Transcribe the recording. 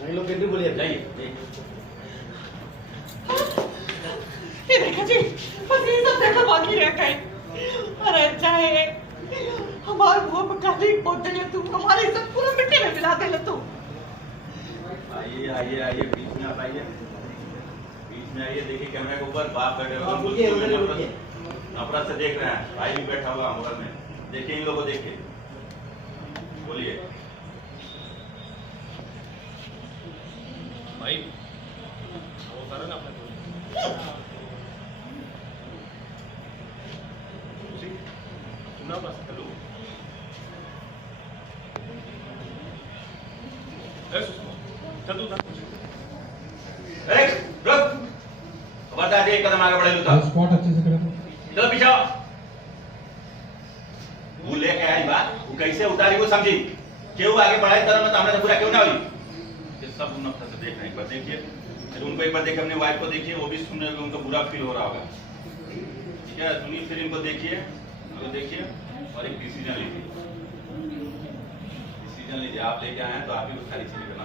लोग कैसे बोलिए जाइए ये देखा जी, बस ये सब देखो बाकी रह गए। अरे चाहे हमारे मुंह पे काली पोत दे तू, हमारे सब पूरा मिट्टी में मिला दे तू। आइए आइए आइए, बीच में आप आइए, बीच में आइए। देखिए कैमरे के ऊपर बाप बैठे हुए नफरत से देख रहे हैं, भाई भी बैठा हुआ मोबाइल में। देखिए इन लोगों को, देखिए, बोलिए भाई वो करो ना अपने सुना बस। हेलो चल तू अरे रुक, खबरदार, एक कदम आगे बढ़े तो स्पॉट अच्छे से करो। चलो पीछे आओ। वो लेके आई बात, वो कैसे उतारी वो समझी, क्यों आगे बढ़ाई तरह में तो पूरा क्यों ना हुई। ये सब नफरत से देख रहे हैं, एक बार देखिए, फिर उनको एक बार देखिए, अपने वाइफ को देखिए, वो भी सुनने में उनको बुरा फील हो रहा होगा। ठीक है, सुनिए, फिर इनको देखिए, देखिए और एक डिसीजन लीजिए। डिसीजन लीजिए, आप लेके आए हैं तो आप ही को सारी चीजें